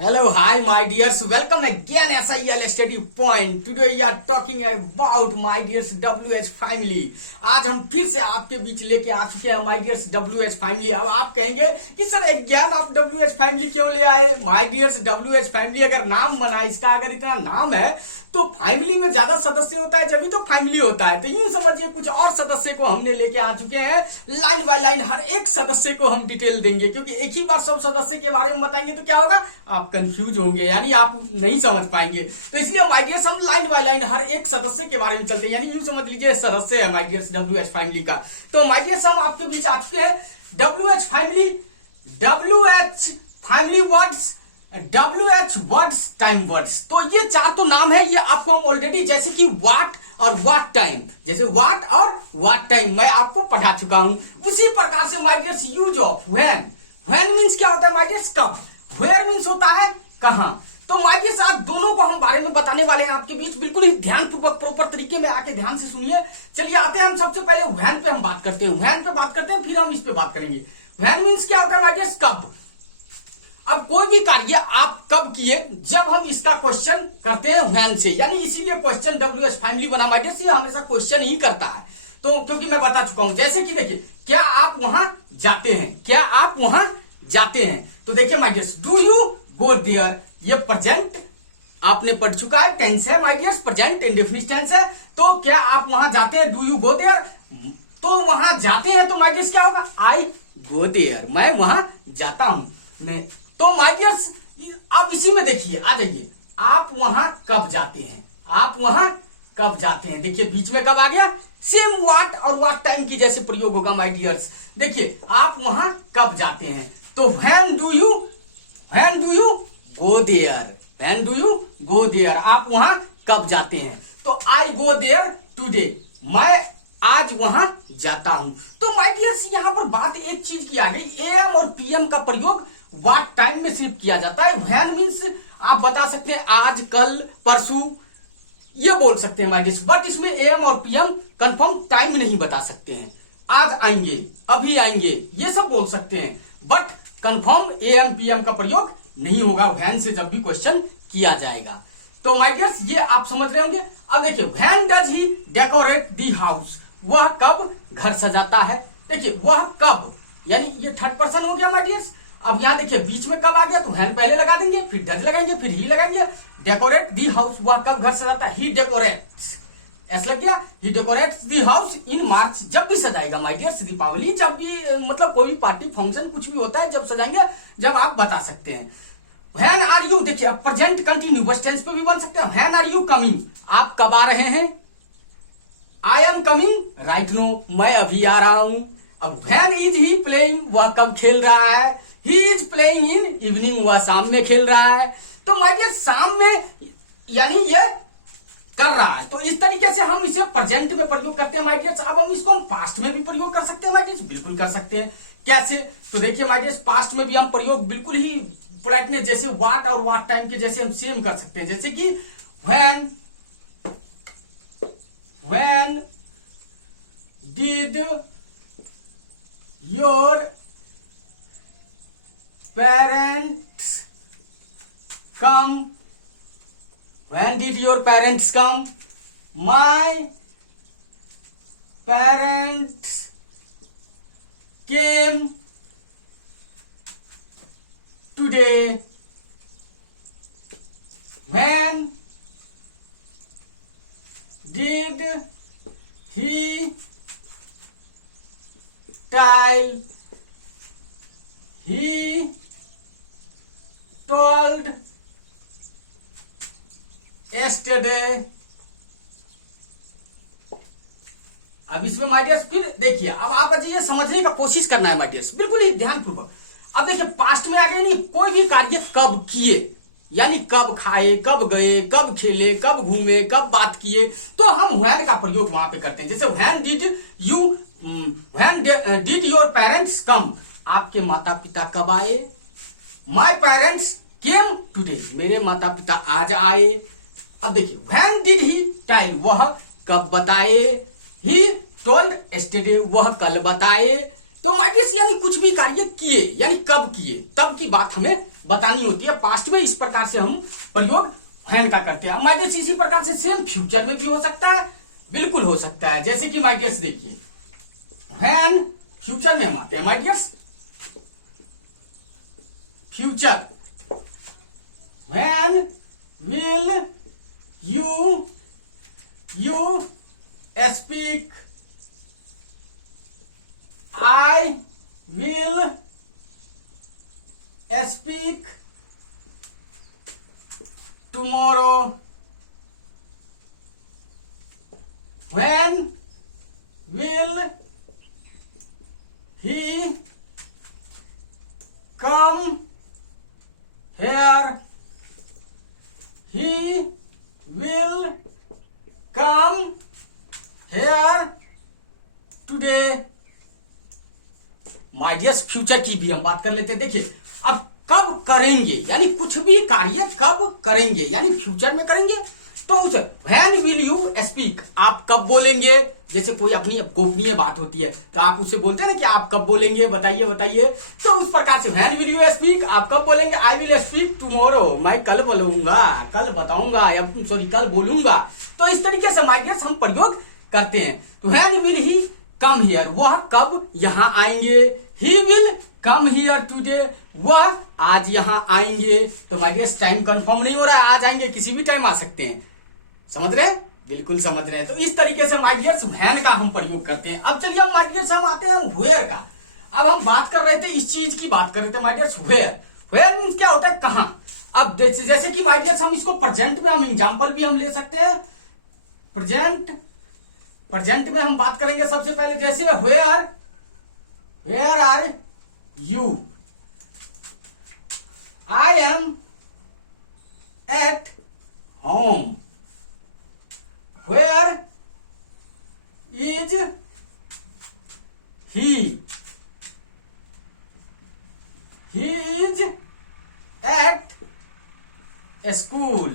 Hello, hi, my dears. Welcome again, SIL Study Point. Today we are talking about my dears WH family. आज हम फिर से आपके बीच लेके आ चुके हैं my dears WH family. अब आप कहेंगे कि सर again आप WH family क्यों ले आए? My dears WH family अगर नाम बना, इसका अगर इतना नाम है तो फैमिली में ज्यादा सदस्य होता है, जब तो फैमिली होता है। तो यूं समझिए कुछ और सदस्य को हमने लेके आ चुके हैं। लाइन बाय लाइन हर एक सदस्य को हम डिटेल देंगे, क्योंकि एक ही बार सब सदस्य के बारे में बताएंगे तो क्या होगा, आप कंफ्यूज होंगे, यानी आप नहीं समझ पाएंगे। तो इसलिए माय डियर्स हम लाइन बाय लाइन हर एक सदस्य के बारे में चलते हैं, यानी यूं समझ लीजिए सदस्य है माय डियर्स WH फैमिली का। तो माय डियर्स हम आपके बीच आ चुके हैं WH family words, WH words, time words. तो ये चार तो नाम है, ये आपको हम ऑलरेडी जैसे कि व्हाट और व्हाट टाइम, जैसे व्हाट और व्हाट टाइम मैं आपको पढ़ा चुका हूं। उसी प्रकार से my dears use of when means क्या होता है माय डियर्स कब, वेयर मींस होता है कहां। तो माय डियर्स आज दोनों को हम बारे में बताने वाले हैं आपके बीच, बिल्कुल ही ध्यानपूर्वक प्रॉपर तरीके में आके ध्यान से सुनिए। चलिए आते हैं हम सबसे पहले व्हेन पे हम बात करते हैं, व्हेन पे बात करते हैं, फिर हम इस पे बात करेंगे। व्हेन मींस क्या होता है माय डियर्स कब। अब कोई भी कार्य आप कब किए, जब हम इसका क्वेश्चन करते हैं व्हेन से, यानी इसीलिए क्वेश्चन WH फैमिली बना माय डियर्स, ये हमेशा क्वेश्चन ही करता है। तो क्योंकि मैं बता चुका हूं, जैसे कि देखिए क्या आप वहां जाते हैं, क्या आप वहां जाते हैं। तो देखिए my dears do you go there, ये प्रेजेंट आपने पढ़ चुका है, टेंस है my dears, present indefinite tense है। तो क्या आप वहां जाते हैं, डू यू गो देयर। तो वहां जाते हैं तो माय डियर्स क्या होगा, आई गो देयर, मैं वहां जाता हूं। तो माय डियर्स अब इसी में देखिए आ जाइए, आप वहां कब जाते हैं, आप वहां कब जाते हैं। देखिए बीच में कब आ गया, सेम व्हाट और व्हाट टाइम की जैसे प्रयोग होगा माय डियर्स। देखिए आप वहां कब जाते हैं, तो when do you go there, when do you go there, आप वहां कब जाते हैं। तो आई गो देयर टुडे, मैं आज वहां जाता हूं। तो माय डियर्स यहां पर बात एक चीज की आ गई, AM और PM का प्रयोग व्हाट टाइम में सिर्फ किया जाता है। व्हेन मींस आप बता सकते हैं आज, कल, परसों, ये बोल सकते हैं माय डियर्स, बट इसमें AM और PM कंफर्म टाइम नहीं बता सकते हैं। आज आएंगे, अभी आएंगे, ये सब बोल सकते हैं, बट कंफर्म AM PM का प्रयोग नहीं होगा व्हेन से जब भी क्वेश्चन किया जाएगा। तो माय डियर्स ये आप समझ रहे होंगे। अब देखिए when does he decorate the house, वह कब घर सजाता है। देखिए वह कब, यानी ये थर्ड पर्सन हो गया माय डियर्स। अब यहां देखिए बीच में कब आ गया, तो व्हेन पहले लगा देंगे, फिर डज लगाएंगे, फिर ही लगाएंगे। डेकोरेट दी हाउस, वह कब घर सजाता है, ही डेकोरेट्स, ऐसा लग गया, ही डेकोरेट्स दी हाउस इन मार्च, जब भी सजाएगा माय डियर्स, दीपावली, जब भी मतलब कोई भी पार्टी फंक्शन कुछ भी होता है जब सजाएंगे, जब आप बता सकते हैं। व्हेन आर यू, देखिए अब प्रेजेंट कंटिन्यूअस टेंस पे भी बन सकते हैं। व्हेन आर यू कमिंग, आप कब आ रहे हैं। I am coming right now, मैं अभी आ रहा हूं। अब व्हेन इज ही प्लेइंग, वह कब खेल रहा है। He is playing in evening, वह शाम में खेल रहा है। तो माय डियर शाम में यानी ये कर रहा है। तो इस तरीके से हम इसे प्रेजेंट में प्रयोग करते हैं माय डियर्स। अब हम इसको पास्ट में भी प्रयोग कर सकते हैं माय डियर्स, बिल्कुल कर सकते हैं। कैसे, तो देखिए माय डियर्स पास्ट में भी हम प्रयोग बिल्कुल ही पोलाइटनेस जैसे व्हाट और व्हाट टाइम के जैसे हम सेम कर सकते हैं। जैसे कि when did your parents come, when did your parents come, my parents came today, when did he tell, he told yesterday। अब इसमें माय डियर्स फिर देखिए, अब आप ये समझने का कोशिश करना है माय डियर्स, बिल्कुल ही ध्यानपूर्वक। अब देखिए पास्ट में आ गए, नहीं कोई भी कार्य कब किए, यानी कब खाए, कब गए, कब खेले, कब घूमे, कब बात किए, तो हम व्हेन का प्रयोग वहां पे करते हैं। जैसे व्हेन डिड योर पेरेंट्स कम, आपके माता पिता कब आए। माय पेरेंट्स केम टुडे, मेरे माता पिता आज आए। अब देखिए व्हेन डिड ही टेल, वह कब बताए। ही टोल्ड यस्टरडे, वह कल बताए। तो माय डियर्स यानी कुछ भी कार्य किए, यानी कब किए, तब की बात हमें बतानी होती है, पास्ट में इस प्रकार से हम प्रयोग व्हेन का करते हैं। माय डियर्स इसी प्रकार से सेम फ्यूचर में भी हो सकता है, बिल्कुल हो सकता है। जैसे कि माय डियर्स देखिए, व्हेन फ्यूचर में हम आते हैं my dears, future, when will you speak, I will speak tomorrow, when will he come here, he will come here today। My dears future की भी हम बात कर लेते हैं। देखिए अब कब करेंगे, यानी कुछ भी कार्य कब करेंगे, यानी फ्यूचर में करेंगे, तो उसे व्हेन विल यू स्पीक, आप कब बोलेंगे। जैसे कोई अपनी गोपनीय बात होती है तो आप उससे बोलते हैं ना कि आप कब बोलेंगे, बताइए बताइए, तो उस प्रकार से व्हेन विल यू स्पीक, आप कब बोलेंगे। आई विल स्पीक टुमारो, मैं कल बोलूंगा, कल बताऊंगा, या सॉरी कल बोलूंगा। तो इस तरीके से माय डियर्स हम प्रयोग करते हैं। तो when will he come here, वह कब यहाँ आएंगे। He will come here today, वह आज यहाँ आएंगे। तो माय डियर्स टाइम कंफर्म नहीं हो रहा है, आज आएंगे, किसी भी टाइम आ सकते हैं। समझ रहे हैं, बिल्कुल समझ रहे हैं। तो इस तरीके से माय डियर्स व्हेन का हम प्रयोग करते हैं। अब चलिए माय डियर्स हम आते हैं वेयर का। अब हम बात कर रहे थे, इस चीज की बात कर रहे थे my dears, where. Where means क्या होता है, कहां। अब जैसे कि माय डियर्स हम इसको प्रेजेंट में हम एग्जांपल भी हम ले सकते हैं। प्रेजेंट में हम बात करेंगे सबसे पहले, जैसे where are you, I am at home, where is he is at school।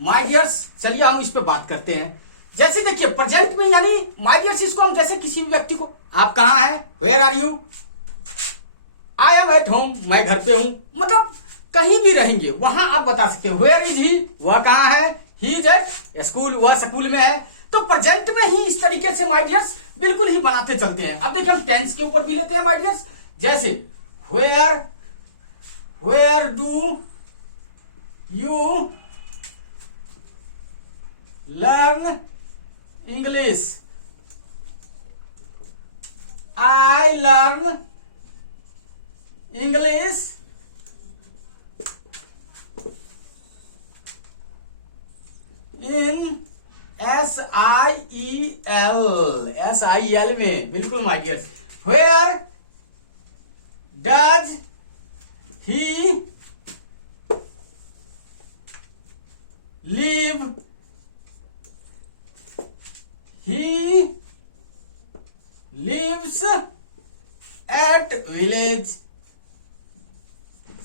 My dears चलिए हम इस पे बात करते हैं। जैसे देखिए प्रेजेंट में, यानी माय डियर्स इसको हम जैसे किसी भी व्यक्ति को, आप कहां हैं, where are you, I am at home, मैं घर पे हूं, मतलब कहीं भी रहेंगे वहां आप बता सकते हो। वेयर इज ही, वह कहां है, ही इज एट स्कूल, वह स्कूल में है। तो प्रेजेंट में ही इस तरीके से माय डियर्स बिल्कुल ही बनाते चलते हैं। अब देखिए हम टेंस के ऊपर भी लेते हैं माय डियर्स। जैसे where do you learn English, I learn English in SIEL में, बिल्कुल my dears. Where does he live, he lives at village.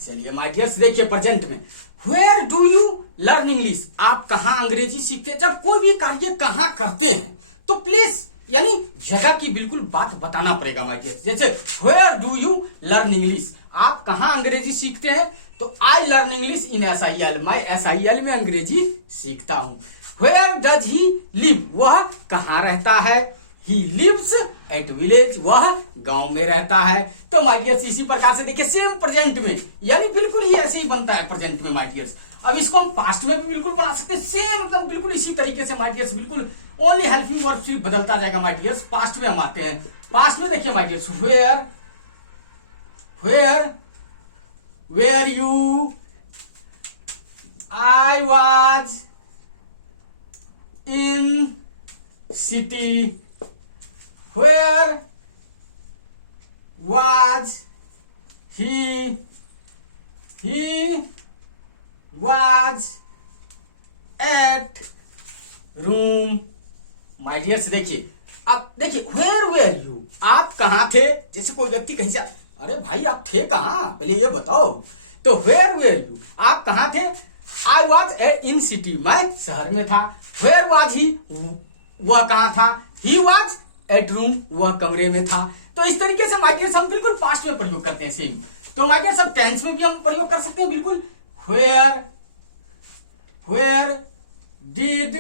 चलिए माय डियर्स देखिए प्रेजेंट में, where do you learn English, आप कहां अंग्रेजी सीखते हैं। जब कोई भी कार्य कहां करते हैं तो प्लीज यानी जगह की बिल्कुल बात बताना पड़ेगा माय डियर्स। जैसे where do you learn English, आप कहां अंग्रेजी सीखते हैं, तो I learn English in SIEL, मैं SIEL में अंग्रेजी सीखता हूं। वेयर डज ही लिव, वह कहां रहता है, ही लिव्स एट विलेज, वह गांव में रहता है। तो माय डियर्स इसी प्रकार से देखिए सेम प्रेजेंट में, यानी बिल्कुल ही ऐसे ही बनता है प्रेजेंट में माय डियर्स। अब इसको हम पास्ट में भी बिल्कुल बना सकते हैं, सेम मतलब बिल्कुल इसी तरीके से माय डियर्स, बिल्कुल ओनली हेल्पिंग वर्ब सिर्फ बदलता जाएगा माय डियर्स। पास्ट में हम आते हैं, पास्ट में देखिए my dears, where you, I was in city, where was he was at room। My dears देखिए, अब देखिए वेयर यू, आप कहां थे। जैसे कोई व्यक्ति कहीं से, अरे भाई आप थे कहां, पहले ये बताओ। तो वेयर यू, आप कहां थे। आई वॉज इन सिटी, मैं शहर में था। वेयर वॉज ही, वह कहां था। ही वॉज एट रूम, वह कमरे में था। तो इस तरीके से माय डियर्स हम बिल्कुल पास्ट में प्रयोग करते हैं सेम। तो माय डियर सब टेंस में भी हम प्रयोग कर सकते हैं बिल्कुल। Where did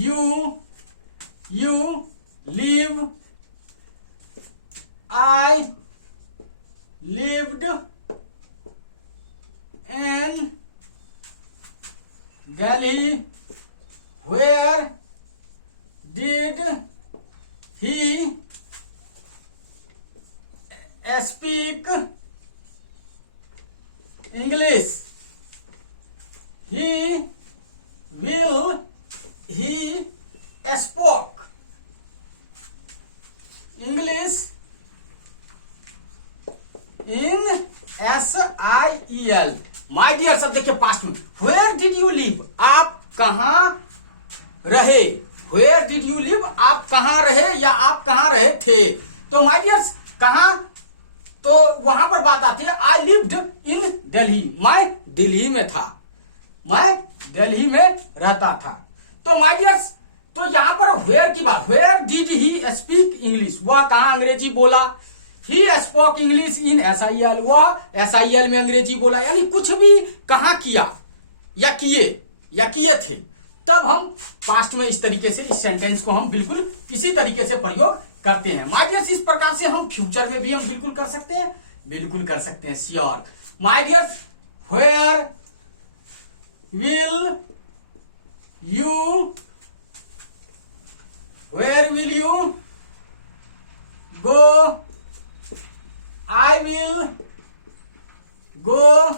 you live, I lived in Delhi, where did he speak English, he spoke English in SIEL। My dear सब देखिए पास्ट में, वेयर डिड यू लिव, आप कहां रहे, वेयर डिड यू लिव, आप कहां रहे या आप कहां रहे थे। तो माय डियर्स कहां, तो वहां पर बात आती है आई लिव्ड इन दिल्ली, मैं दिल्ली में था, मैं दिल्ली में रहता था। तो माय डियर्स तो यहां पर वेयर की बात, where did he speak English, वह कहां अंग्रेजी बोला, he spoke English in SIEL, वह SIEL में अंग्रेजी बोला, यानी कुछ भी कहां किया या किए थे। तब हम पास्ट में इस तरीके से इस सेंटेंस को हम बिल्कुल इसी तरीके से प्रयोग करते हैं। माय डियर्स इस प्रकार से हम फ्यूचर में भी हम बिल्कुल कर सकते हैं, बिल्कुल कर सकते हैं, sure. My dears where will you go, I will go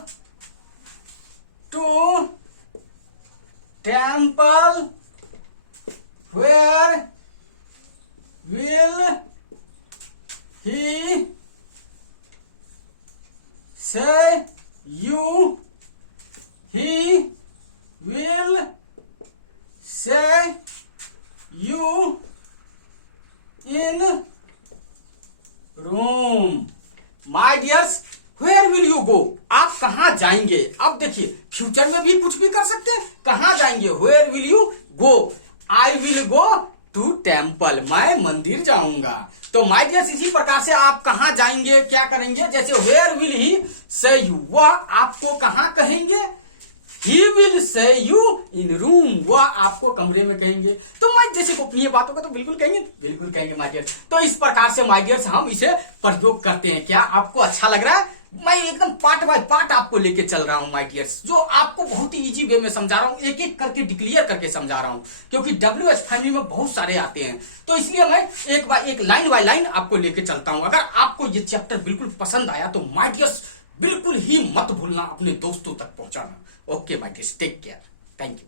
to temple, where will he say you, he will say you in room। My dears where will you go, आप कहां जाएंगे। अब देखिए फ्यूचर में भी कुछ भी कर सकते हैं, कहां जाएंगे, where will you go, I will go to temple, मैं मंदिर जाऊंगा। तो माय डियर्स इसी प्रकार से आप कहां जाएंगे, क्या करेंगे, जैसे वेयर विल ही से यू, वह आपको कहां कहेंगे, he will say you in room, वह आपको कमरे में कहेंगे। तो मैं जैसे गोपनीय बातों का तो बिल्कुल कहेंगे माय डियर्स। तो इस प्रकार से माय डियर्स हम इसे प्रयोग करते हैं। क्या आपको अच्छा लग रहा है? मैं एकदम पार्ट बाय पार्ट आपको लेके चल रहा हूं माय डियर्स, जो आपको बहुत ही इजी वे में समझा रहा हूं, एक एक करके डिक्लेयर करके समझा रहा हूं, क्योंकि WH फैमिली में बहुत सारे आते हैं। तो इसलिए मैं एक बाय एक लाइन बाय लाइन आपको लेके चलता हूं। अगर आपको ये चैप्टर बिल्कुल पसंद आया तो माय डियर्स बिल्कुल ही मत भूलना अपने दोस्तों तक पहुंचाना। Okay my dears, take care, thank you.